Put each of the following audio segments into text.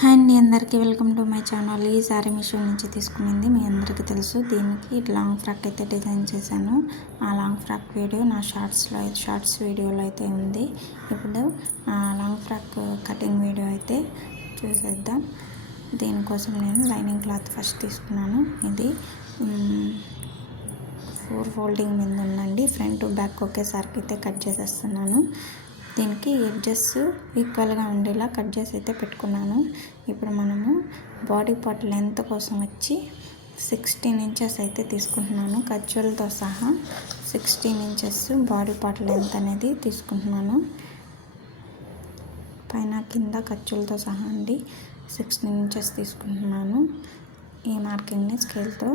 Hi అండి, అందరికీ welcome to my channel. ఈ సారీ మీషో నుంచి తీసుకునింది మీ అందరికీ తెలుసు. దీనికి లాంగ్ ఫ్రాక్ అయితే డిజైన్ చేశాను. ఆ లాంగ్ ఫ్రాక్ వీడియో నా షార్ట్స్ వీడియోలో అయితే ఉంది. ఇప్పుడు లాంగ్ ఫ్రాక్ కటింగ్ వీడియో అయితే చూసేద్దాం. దీనికోసం నేను లైనింగ్ క్లాత్ ఫస్ట్ తీసుకున్నాను. ఇది 4 ఫోల్డింగ్ మీద ఉందండి. ఫ్రంట్ బ్యాక్ ఒకేసారికి అయితే కట్ చేసేస్తున్నాను. దీనికి ఎడ్జెస్ ఈక్వల్గా ఉండేలా కట్ చేసి అయితే పెట్టుకున్నాను. ఇప్పుడు మనము బాడీ పార్ట్ లెంత్ కోసం వచ్చి 16 ఇంచెస్ అయితే తీసుకుంటున్నాను. ఖర్చులతో సహా 16 ఇంచెస్ బాడీ పార్ట్ లెంత్ అనేది తీసుకుంటున్నాను. పైన కింద ఖర్చులతో సహా అండి 16 ఇంచెస్ తీసుకుంటున్నాను. ఈ మార్కింగ్ని స్కేల్తో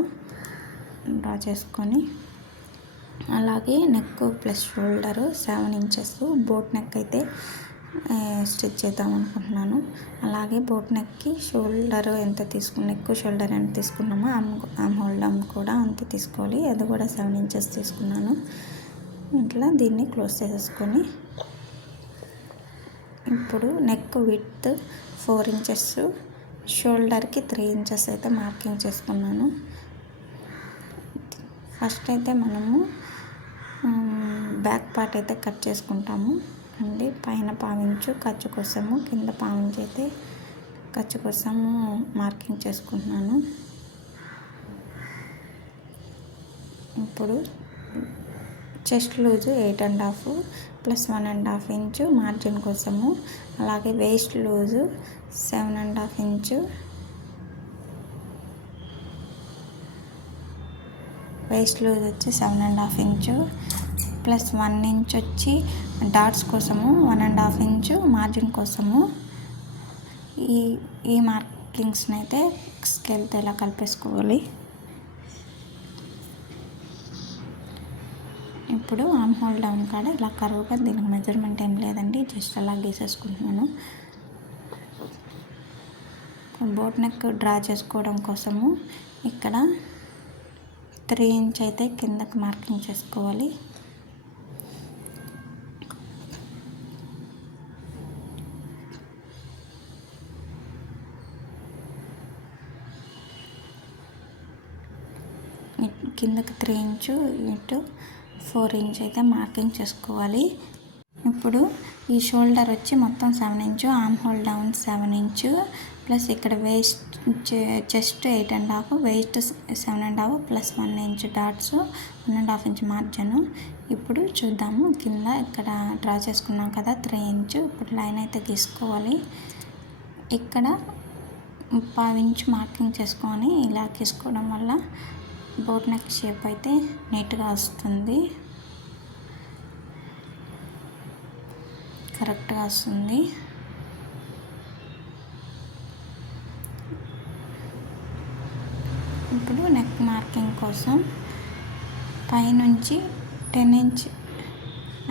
డ్రా చేసుకొని, అలాగే neck plus shoulder 7 inches boat neck అయితే స్టిచ్ చేద్దాం అనుకుంటున్నాను. అలాగే బోట్ నెక్కి షోల్డర్ ఎంత నెక్ షోల్డర్ ఎంత తీసుకున్నామో ఆమ్ హోల్డ్ కూడా అంతే తీసుకోవాలి. అది కూడా 7 ఇంచెస్ తీసుకున్నాను. ఇట్లా దీన్ని క్లోజ్ చేసేసుకొని, ఇప్పుడు నెక్ విడ్త్ 4 ఇంచెస్, షోల్డర్కి 3 ఇంచెస్ అయితే మార్కింగ్ చేసుకున్నాను. ఫస్ట్ అయితే మనము బ్యాక్ పార్ట్ అయితే కట్ చేసుకుంటాము అండి. పైన పావించు ఖర్చు కోసము, కింద పావించి అయితే ఖర్చు కోసము మార్కింగ్ చేసుకుంటున్నాను. ఇప్పుడు chest loose 8.5 plus 1.5 inch margin కోసము, అలాగే waist loose 7.5 inch, waist loose వచ్చి 7.5 ఇంచు ప్లస్ 1 ఇంచ్ వచ్చి డాట్స్ కోసము, 1.5 ఇంచు మార్జిన్ కోసము. ఈ మార్కింగ్స్ని అయితే స్కేల్తో ఇలా కలిపేసుకోవాలి. ఇప్పుడు ఆమ్ హోల్ డౌన్ కాడ ఇలా కరువుగా, దీనికి మెజర్మెంట్ ఏం లేదండి, జస్ట్ అలా గీసేసుకుంటున్నాను. బోట్ నెక్ డ్రా చేసుకోవడం కోసము ఇక్కడ 3 ఇంచ్ అయితే కిందకి మార్కింగ్ చేసుకోవాలి. కిందకి 3 ఇంచు ఇటు 4 ఇంచ్ అయితే మార్కింగ్ చేసుకోవాలి. ఇప్పుడు ఈ షోల్డర్ వచ్చి మొత్తం 7 inch, arm hole down 7 inch plus ఇక్కడ waist chest 8.5, waist 7.5 plus 1 inch dots, 1.5 inch margin. ఇప్పుడు చూద్దాము. కింద ఇక్కడ డ్రా చేసుకున్నాం కదా 3 ఇంచు. ఇప్పుడు లైన్ అయితే గీసుకోవాలి. ఇక్కడ 1/2 ఇంచ్ మార్కింగ్ చేసుకొని ఇలా గీసుకోవడం వల్ల బోట్ నెక్ షేప్ అయితే నీట్గా వస్తుంది, కరెక్ట్గా వస్తుంది. ఇప్పుడు నెక్ మార్కింగ్ కోసం పైనుంచి 10 ఇంచ్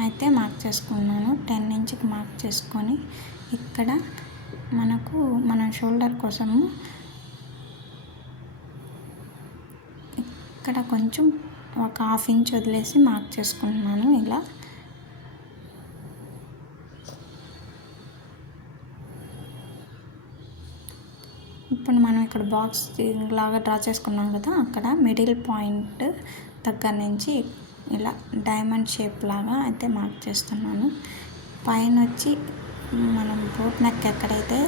అయితే మార్క్ చేసుకున్నాను. 10 ఇంచ్కి మార్క్ చేసుకొని, ఇక్కడ మనం షోల్డర్ కోసము ఇక్కడ కొంచెం ఒక 1/2 ఇంచ్ వదిలేసి మార్క్ చేసుకుంటున్నాను. ఇలా ఇప్పుడు మనం ఇక్కడ బాక్స్ లాగా డ్రా చేసుకున్నాం కదా, అక్కడ మిడిల్ పాయింట్ దగ్గర నుంచి ఇలా డైమండ్ షేప్ లాగా అయితే మార్క్ చేస్తున్నాను. పైన వచ్చి మనం బోట్ నెక్ ఎక్కడైతే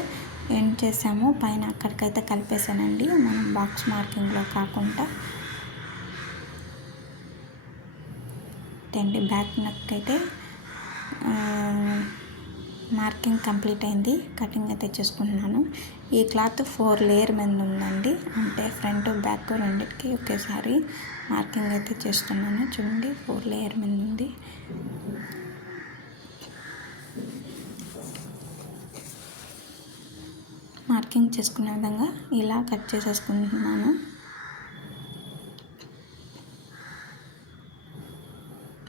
ఎండ్ చేసామో పైన అక్కడికైతే కలిపేసానండి, మనం బాక్స్ మార్కింగ్లో కాకుండా. బ్యాక్ నెక్ అయితే మార్కింగ్ కంప్లీట్ అయింది. కటింగ్ అయితే చేసుకుంటున్నాను. ఈ క్లాత్ 4 లేయర్ మీద ఉందండి, అంటే ఫ్రంట్ బ్యాక్ రెండింటికి ఒకేసారి మార్కింగ్ అయితే చేస్తున్నాను. చూడండి, 4 లేయర్ మీద ఉంది. మార్కింగ్ చేసుకునే విధంగా ఇలా కట్ చేసేసుకుంటున్నాను.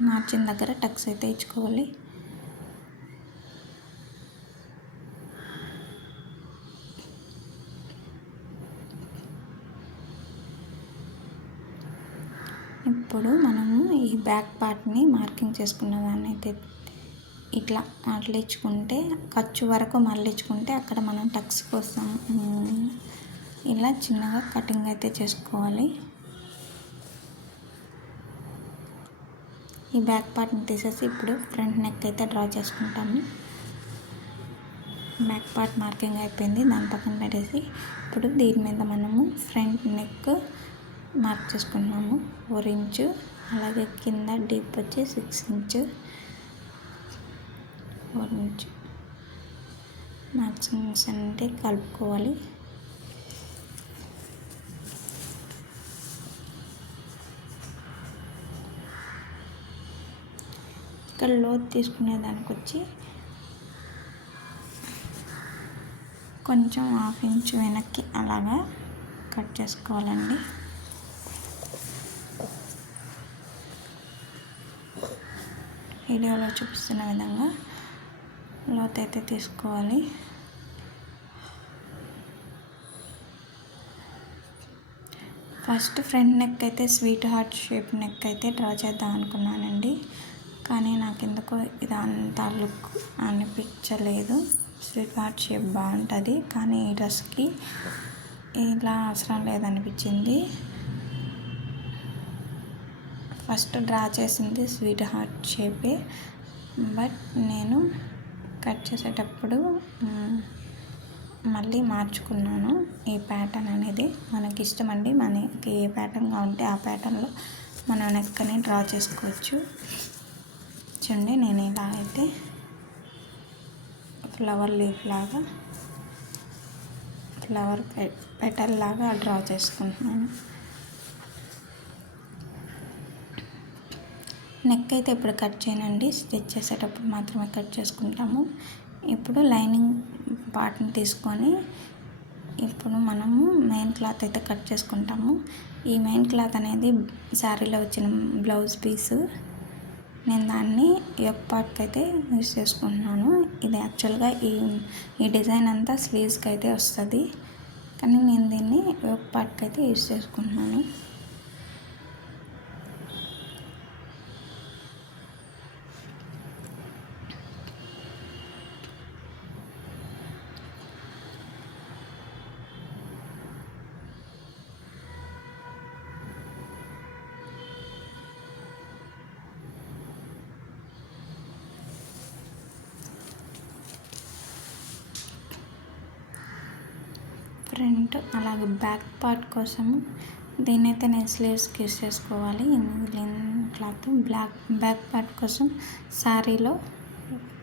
మార్జిన్ దగ్గర టక్స్ అయితే ఇచ్చుకోవాలి. ఇప్పుడు మనము ఈ బ్యాక్ పార్ట్ని మార్కింగ్ చేసుకున్న దాన్ని అయితే ఇట్లా మరలించుకుంటే ఖర్చు వరకు మరలించుకుంటే అక్కడ మనం టక్స్ కోసం ఇలా చిన్నగా కటింగ్ అయితే చేసుకోవాలి. ఈ బ్యాక్ పార్ట్ని తీసేసి ఇప్పుడు ఫ్రంట్ నెక్ అయితే డ్రా చేసుకుంటాము. బ్యాక్ పార్ట్ మార్కింగ్ అయిపోయింది, దాని పక్కన పెట్టేసి ఇప్పుడు దీని మీద మనము ఫ్రంట్ నెక్ మార్క్ చేసుకుంటున్నాము 4 ఇంచు. అలాగే కింద డీప్ వచ్చి 6 ఇంచు 4 ఇంచు మార్కింగ్స్ అంటే కలుపుకోవాలి. ఇక్కడ లోతు తీసుకునే దానికి వచ్చి కొంచెం 1/2 ఇంచు వెనక్కి అలాగా కట్ చేసుకోవాలండి. వీడియోలో చూపిస్తున్న విధంగా లోతు అయితే తీసుకోవాలి. ఫస్ట్ ఫ్రంట్ నెక్ అయితే స్వీట్ హార్ట్ షేప్ నెక్ అయితే డ్రా చేద్దాం అనుకున్నానండి, కానీ నాకు ఎందుకో ఇది అంత లుక్ అనిపించలేదు. స్వీట్ హార్ట్ షేప్ బాగుంటుంది, కానీ ఈ డ్రెస్కి ఇలా అవసరం లేదనిపించింది. ఫస్ట్ డ్రా చేసింది స్వీట్ హార్ట్ షేపే, బట్ నేను కట్ చేసేటప్పుడు మళ్ళీ మార్చుకున్నాను. ఈ ప్యాటర్న్ అనేది మనకి ఇష్టమండి, మనకి ఏ ప్యాటర్న్ కావాలంటే ఆ ప్యాటర్న్లో మనం నెక్కని డ్రా చేసుకోవచ్చు. చూడండి, నేను ఇలా అయితే ఫ్లవర్ లీఫ్ లాగా ఫ్లవర్ పెటల్ లాగా డ్రా చేసుకుంటున్నాను. నెక్ అయితే ఇప్పుడు కట్ చేయనండి, స్టిచ్ చేసేటప్పుడు మాత్రమే కట్ చేసుకుంటాము. ఇప్పుడు లైనింగ్ పార్ట్ని తీసుకొని ఇప్పుడు మనము మెయిన్ క్లాత్ అయితే కట్ చేసుకుంటాము. ఈ మెయిన్ క్లాత్ అనేది శారీలో వచ్చిన బ్లౌజ్ పీసు. నేను దాన్ని యోక్ పార్ట్కి అయితే యూజ్ చేసుకుంటున్నాను. ఇది యాక్చువల్గా ఈ డిజైన్ అంతా స్లీవ్స్కి అయితే వస్తుంది, కానీ నేను దీన్ని యోక్ పార్ట్కి అయితే యూజ్ చేసుకుంటున్నాను. ఫ్రంట్ అలాగే బ్యాక్ పార్ట్ కోసం దీన్నైతే నేను స్లీవ్స్కి యూస్ చేసుకోవాలి. క్లాత్ బ్యాక్ పార్ట్ కోసం శారీలో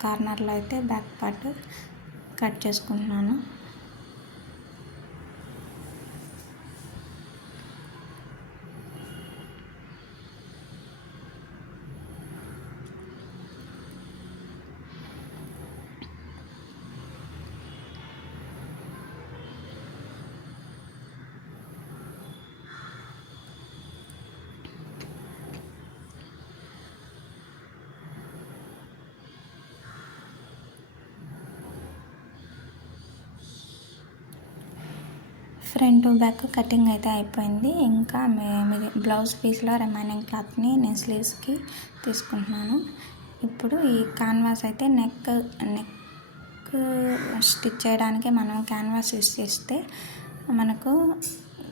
కార్నర్లో అయితే బ్యాక్ పార్ట్ కట్ చేసుకుంటున్నాను. ఫ్రంట్ బ్యాక్ కటింగ్ అయితే అయిపోయింది. ఇంకా బ్లౌజ్ పీస్లో రిమైనింగ్ క్లాత్ని నేను స్లీవ్స్కి తీసుకుంటున్నాను. ఇప్పుడు ఈ క్యాన్వాస్ అయితే నెక్ స్టిచ్ చేయడానికి మనం క్యాన్వాస్ యూస్ చేస్తే మనకు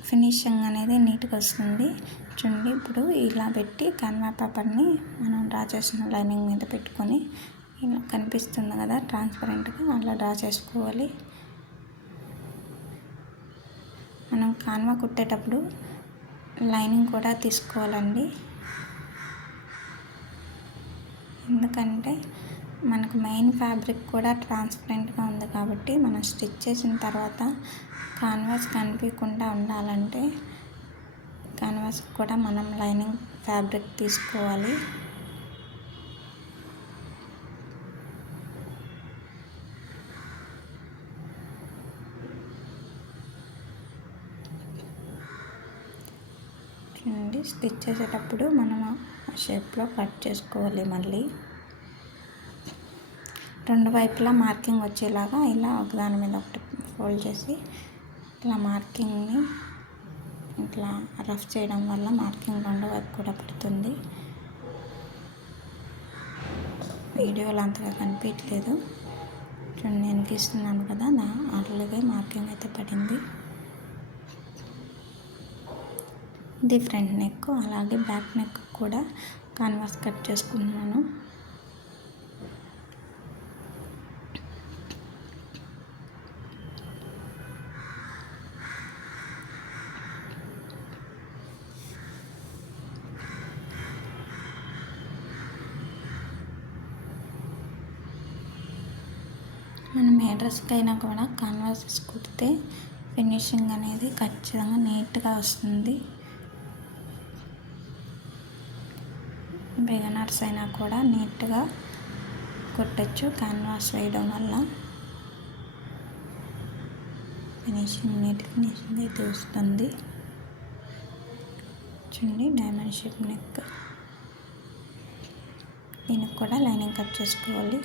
ఫినిషింగ్ అనేది నీట్గా వస్తుంది. చూడండి, ఇప్పుడు ఇలా పెట్టి క్యాన్వా పేపర్ని మనం డ్రా చేసిన లైనింగ్ మీద పెట్టుకొని ఇలా కనిపిస్తుంది కదా ట్రాన్స్పరెంట్గా, అలా డ్రా చేసుకోవాలి. మనం కాన్వా కుట్టేటప్పుడు లైనింగ్ కూడా తీసుకోవాలండి, ఎందుకంటే మనకు మెయిన్ ఫ్యాబ్రిక్ కూడా ట్రాన్స్పరెంట్గా ఉంది కాబట్టి మనం స్టిచ్ చేసిన తర్వాత కాన్వాస్ కనిపించకుండా ఉండాలంటే కాన్వాస్ కూడా మనం లైనింగ్ ఫ్యాబ్రిక్ తీసుకోవాలి. స్టిచ్ చేసేటప్పుడు మనం ఆ షేప్లో కట్ చేసుకోవాలి. మళ్ళీ రెండు వైపులా మార్కింగ్ వచ్చేలాగా ఇలా ఒకదాని మీద ఒకటి ఫోల్డ్ చేసి ఇట్లా మార్కింగ్ని ఇట్లా రఫ్ చేయడం వల్ల మార్కింగ్ రెండు వైపు కూడా పడుతుంది. వీడియోలో అంతగా కనిపించలేదు. చూడండి, నేను గీస్తున్నాను కదా, అలాగే మార్కింగ్ అయితే పడింది. ఇది ఫ్రంట్ నెక్, అలాగే బ్యాక్ నెక్ కూడా కాన్వాస్ కట్ చేసుకుంటున్నాను. మనం ఏ డ్రెస్కైనా కూడా కాన్వాసెస్ కుడితే ఫినిషింగ్ అనేది ఖచ్చితంగా నీట్గా వస్తుంది. బిగినర్స్ అయినా కూడా నీట్గా కుట్టచ్చు. క్యాన్వాస్ వేయడం వల్ల నీట్ ఫినిషింగ్ అయితే వస్తుంది. చూడండి, డైమండ్ షేప్ నెక్, దీనికి కూడా లైనింగ్ కట్ చేసుకోవాలి.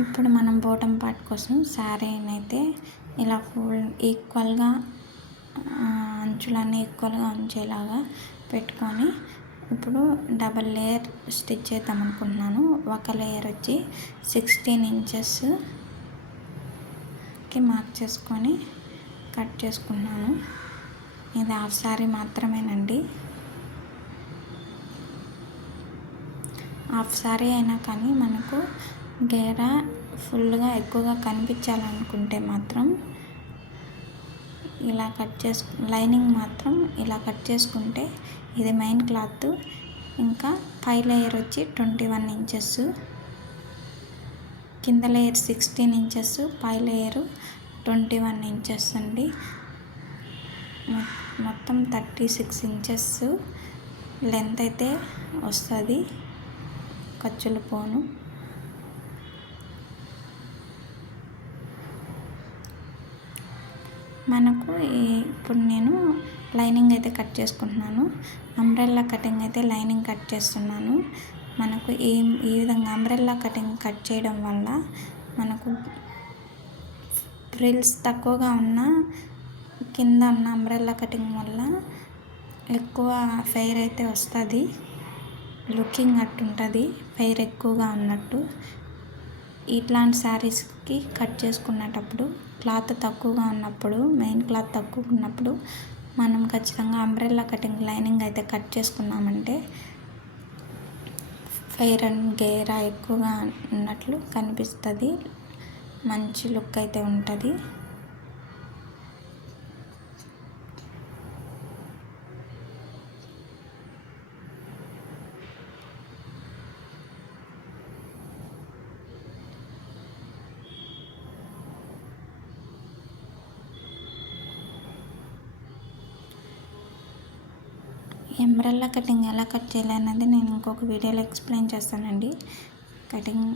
ఇప్పుడు మనం బాటమ్ పార్ట్ కోసం శారీని అయితే ఇలా ఈక్వల్గా అంచులన్నీ ఈక్వల్గా ఉంచేలాగా పెట్టుకొని ఇప్పుడు డబల్ లేయర్ స్టిచ్ చేద్దాం అనుకుంటున్నాను. ఒక లేయర్ వచ్చి 16 ఇంచెస్కి మార్క్ చేసుకొని కట్ చేసుకున్నాను. ఇది హాఫ్ శారీ మాత్రమేనండి. హాఫ్ శారీ అయినా కానీ మనకు గేరా ఫుల్గా ఎక్కువగా కనిపించాలనుకుంటే మాత్రం ఇలా లైనింగ్ మాత్రం ఇలా కట్ చేసుకుంటే ఇది మెయిన్ క్లాత్. ఇంకా పై లేయర్ వచ్చి 21 ఇంచెస్, కింద లేయర్ 16 ఇంచెస్, పై లేయర్ 21 ఇంచెస్ అండి. మొత్తం 36 ఇంచెస్ లెంత్ అయితే వస్తుంది, ఖర్చులు పోను. మనకు ఇప్పుడు నేను లైనింగ్ అయితే కట్ చేసుకుంటున్నాను. అంబ్రెల్లా కటింగ్ అయితే లైనింగ్ కట్ చేస్తున్నాను. మనకు ఈ విధంగా అంబ్రెల్లా కటింగ్ కట్ చేయడం వల్ల మనకు ఫ్రిల్స్ తక్కువగా ఉన్న కింద ఉన్న అంబ్రెల్లా కటింగ్ వల్ల ఎక్కువ ఫెయిర్ అయితే వస్తుంది. లుకింగ్ అట్టుంటుంది, ఫెయిర్ ఎక్కువగా ఉన్నట్టు. ఇట్లాంటి శారీస్కి కట్ చేసుకునేటప్పుడు క్లాత్ తక్కువగా ఉన్నప్పుడు, మెయిన్ క్లాత్ తక్కువ ఉన్నప్పుడు మనం ఖచ్చితంగా అంబ్రెల్లా కటింగ్ లైనింగ్ అయితే కట్ చేసుకున్నామంటే ఫెయిర్ అండ్ గేరా ఎక్కువగా ఉన్నట్లు కనిపిస్తుంది, మంచి లుక్ అయితే ఉంటుంది. అంబ్రెల్లా కటింగ్ ఎలా కట్ చేయాలి అన్నది నేను ఇంకొక వీడియోలో ఎక్స్ప్లెయిన్ చేస్తానండి. కటింగ్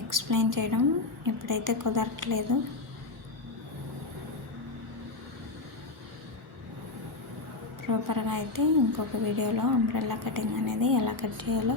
ఎక్స్ప్లెయిన్ చేయడం ఇప్పుడైతే కుదరట్లేదు. ప్రాపర్గా అయితే ఇంకొక వీడియోలో అంబ్రెల్లా కటింగ్ అనేది ఎలా కట్ చేయాలో